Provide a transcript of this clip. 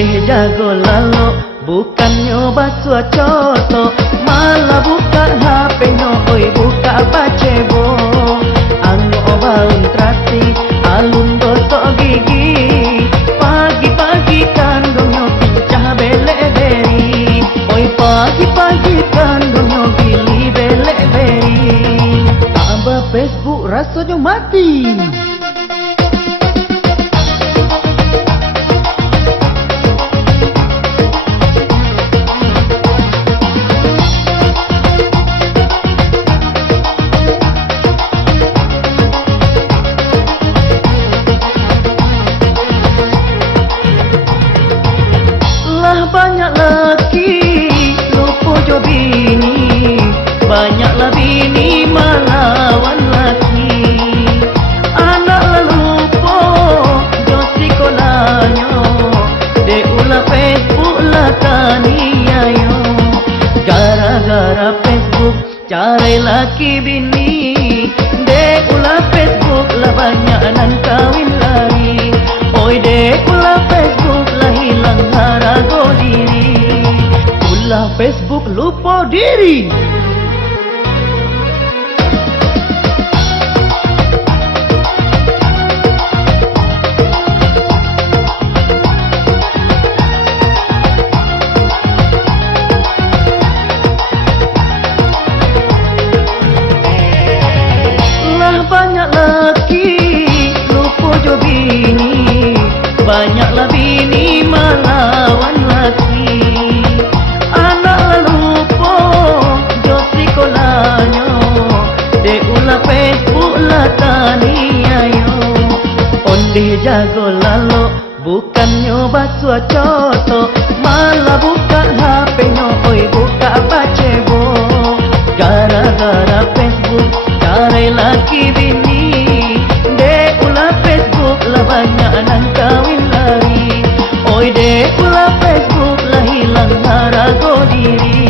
Ondeh jago lalu bukan nyoba suacoto, malah buka HP no oi buka pacebo. Anggo baun trasi alun gosok gigi, pagi-pagi kan gonyo pincah bele beri. Oi pagi-pagi kan gonyo bili bele beri. Tambah Facebook rasanya mati. Banyak laki lupa jo bini, banyaklah bini melawan laki. Anak lah lupa jo sekolahnya, de ulah Facebook lah taniayo. Gara-gara Facebook cari laki bini, de ulah Facebook lah banyak nan kawin lari. Oi de ulah Facebook lah hilang harago diri, ulah Facebook lupa diri. Lah banyak laki lupa jo bini, banyaklah bini melawan laki. Anak lah lupa jo sekolahnya, de ulah Facebook lah taniayo. Ondeh jago lalu bukan nyoba suacoto, malah buka HP no oi buka pacebo. Gara-gara Facebook cari laki bini, de ulah Facebook lah banyak nan kawin lari. Oi de ulah Facebook lah hilang harago diri.